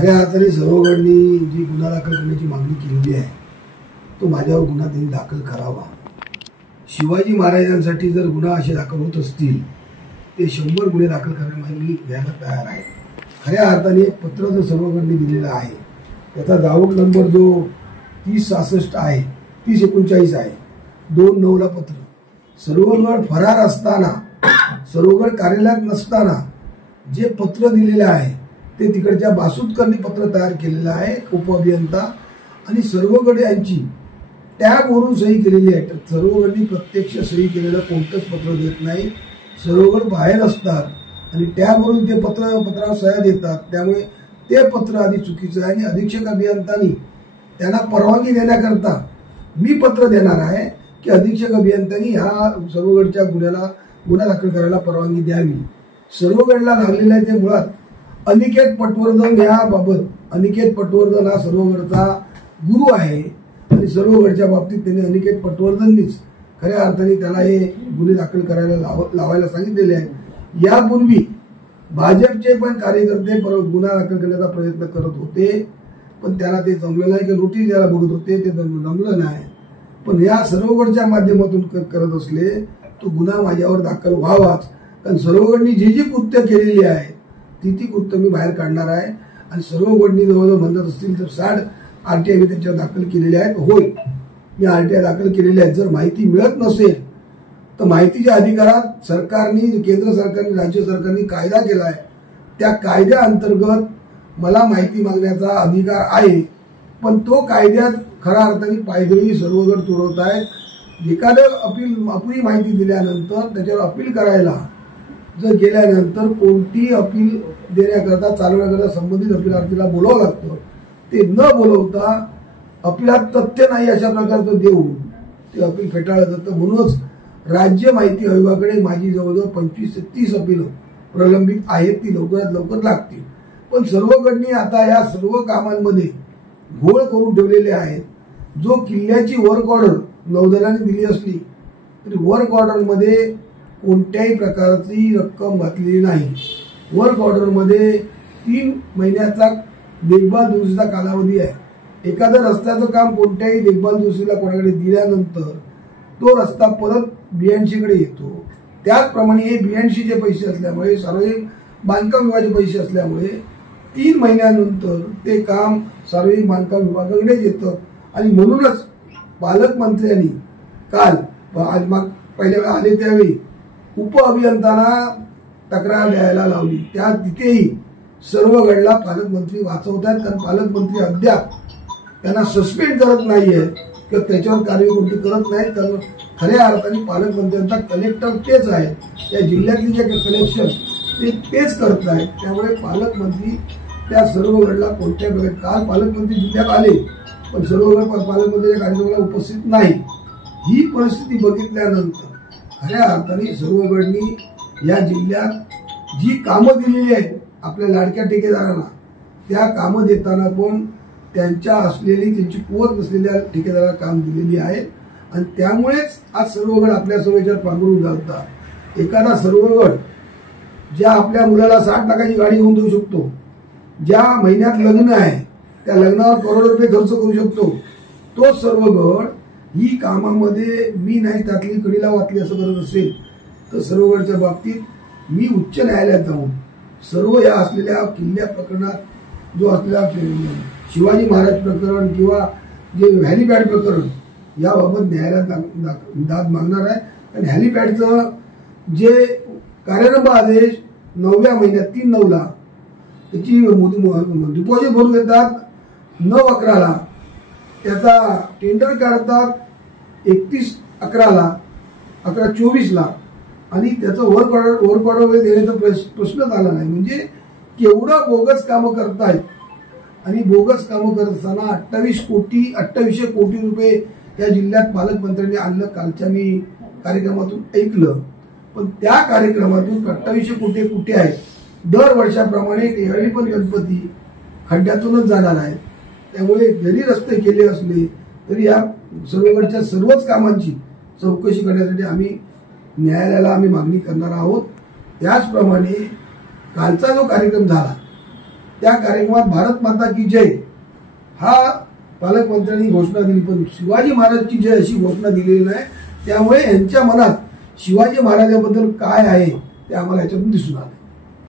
खऱ्या अर्थाने सर्वगडनी जी गुन्हा दाखल करण्याची मागणी केलेली आहे तो माझ्यावर गुन्हा त्यांनी दाखल करावा। शिवाजी महाराजांसाठी जर गुन्हा असे दाखल होत असतील ते 100 गुन्हे दाखल करण्यास मी घ्यायला तयार आहे। खऱ्या अर्थाने एक पत्र जर सर्वगडनी दिलेलं आहे त्याचा जावक नंबर जो 3066 आहे 3039 आहे 29ला पत्र सर्वगड फरार असताना सर्वगड कार्यालयात नसताना जे पत्र दिलेले आहे ते तिकडच्या बासुदकरनी पत्र तयार केलेलं आहे उपअभियंता आणि सर्वगड यांची टॅबवरून सही केलेली आहे। सर्वगडनी प्रत्यक्ष सही केलेलं कोणतंच पत्र देत नाही। सर्वगड बाहेर असतात आणि टॅबवरून ते पत्रावर सह्या देतात, त्यामुळे ते पत्र आधी चुकीचं आहे आणि अधीक्षक अभियंतांनी त्यांना परवानगी देण्याकरता मी पत्र देणार आहे की अधीक्षक अभियंत्यांनी ह्या सर्वगडच्या गुन्हा दाखल करायला परवानगी द्यावी। सर्वगडला लागलेलं आहे ते मुळात अनिकेत पटवर्धन याबाबत अनिकेत पटवर्धन हा सर्वगडचा गुरु आहे आणि सर्वगडच्या बाबतीत त्यांनी अनिकेत पटवर्धननीच खऱ्या अर्थाने त्याला हे गुन्हे दाखल करायला लावायला सांगितलेले आहे। यापूर्वी भाजपचे पण कार्यकर्ते गुन्हा दाखल करण्याचा प्रयत्न करत होते पण त्यांना ते जमलं नाही की नोटीस द्यायला बघत होते, ते जमलं नाही। पण या सर्वगडच्या माध्यमातून करत असले तो गुन्हा माझ्यावर दाखल व्हावाच, कारण सर्वगडनी जी जी कृत्य केलेली आहे ती कृत्य मी बाहेर काढणार आहे आणि सर्वगडनी जवळजवळ म्हणत असतील तर 60 RTI त्यांच्यावर दाखल केलेले आहेत। होय, मी RTI दाखल केलेले आहेत। जर माहिती मिळत नसेल तर माहितीच्या अधिकारात सरकारने केंद्र सरकारने राज्य सरकारने कायदा केलाय, त्या कायद्या अंतर्गत मला माहिती मागण्याचा अधिकार आहे। पण तो कायद्यात खऱ्या अर्थाने पायदळी सर्वगड तोडवत आहेत। एखादं अपुरी माहिती दिल्यानंतर त्याच्यावर अपील करायला जर गेल्यानंतर कोणती अपील देण्याकरता चालवण्याकरता संबंधित अपीलार्थीला बोलावं लागतं, ते न बोलवता अपीलात तथ्य नाही अशा प्रकारचं देऊन ते अपील फेटाळलं जातं। म्हणूनच राज्य माहिती आयोगाकडे माझी जवळजवळ 25 ते 30 अपील प्रलंबित आहेत, ती लवकरात लवकर लागतील। पण सर्वगडनी आता या सर्व कामांमध्ये घोळ करून ठेवलेले आहेत। जो किल्ल्याची वर्क ऑर्डर नौदलाने दिली असली तरी वर्क ऑर्डरमध्ये कोणत्याही प्रकारची रक्कम घातलेली नाही। वर्क ऑर्डरमध्ये 3 महिन्याचा देखभाल दुरुस्तीचा कालावधी आहे। एखाद्या रस्त्याचं काम कोणत्याही देखभाल दुरुस्तीला कोणाकडे दिल्यानंतर तो रस्ता परत BNC कडे येतो। त्याचप्रमाणे हे BNC चे पैसे असल्यामुळे सार्वजनिक बांधकाम विभागाचे पैसे असल्यामुळे 3 महिन्यानंतर ते काम सार्वजनिक बांधकाम विभागाकडे येतं आणि म्हणूनच पालकमंत्र्यांनी काल पहिल्या वेळा आले त्यावेळी उपअभियंत्यांना तक्रार द्यायला लावली। त्या तिथेही सर्वगडला पालकमंत्री वाचवतात, कारण पालकमंत्री अद्याप त्यांना सस्पेंड करत नाहीये किंवा त्याच्यावर कार्यकोणती करत नाहीत, कारण खऱ्या अर्थाने पालकमंत्र्यांचा कलेक्टर तेच आहे। या जिल्ह्यातली जे कलेक्शन तेच करत आहेत, त्यामुळे पालकमंत्री त्या सर्वगडला कोणत्या प्रकारे काल पालकमंत्री जिल्ह्यात आले पण सर्वगड पालकमंत्र्यांच्या कार्यक्रमाला उपस्थित नाही। ही परिस्थिती बघितल्यानंतर खऱ्या अर्थाने सर्वगडनी या जिल्ह्यात जी कामं दिलेली आहेत आपल्या लाडक्या ठेकेदारांना त्या कामं देताना पण त्यांची कुवत नसलेल्या ठेकेदाराला काम दिलेली आहे आणि त्यामुळेच आज सर्वगड आपल्या सर्वेच्यात पांघरून घालतात। एखादा सर्वगड ज्या आपल्या मुलाला 60 लाखाची गाडी घेऊन देऊ शकतो, ज्या महिन्यात लग्न आहे त्या लग्नावर करोडो रुपये खर्च करू शकतो, तो सर्वगड ही कामामध्ये मी नाही त्यातली कडीला वाचली असं करत असेल तर सर्वगडच्या बाबतीत मी उच्च न्यायालयात जाऊन सर्व या असलेल्या किल्ल्या प्रकरणात जो असलेला शिवाजी महाराज प्रकरण किंवा जे हॅलिपॅड प्रकरण याबाबत न्यायालयात दाद मागणार आहे। आणि हॅलिपॅडचं जे कार्यारंभ आदेश 9व्या महिन्यात 3/9ला त्याची डिपॉझिट भरून घेतात, 9/11ला त्याचा टेंडर काढतात, 31/11ला 11/24ला आणि त्याचं वर्क ऑर्डर देण्याचा प्रश्नच आला नाही। म्हणजे केवढं बोगस कामं करतायत आणि बोगस कामं करत असताना 2800 कोटी रुपये या जिल्ह्यात पालकमंत्र्यांनी आणलं। कालच्या मी कार्यक्रमातून ऐकलं, पण त्या कार्यक्रमातून 2800 कोटी कुठे आहेत? दर वर्षाप्रमाणे यावेळी पण गणपती खड्ड्यातूनच जाणार आहेत। त्यामुळे जरी रस्ते केले असले तरी या सर्वगडच्या सर्वच कामांची चौकशी करण्यासाठी आम्ही न्यायालयाला मागणी करणार आहोत। त्याचप्रमाणे कालचा जो कार्यक्रम झाला त्या कार्यक्रमात भारत माता की जय हा पालकमंत्र्यांनी घोषणा दिली, पण शिवाजी महाराजची जय अशी घोषणा दिलेली नाही. त्यामुळे यांच्या मनात शिवाजी महाराजाबद्दल काय आहे ते आम्हाला याच्यातून दिसून आलं.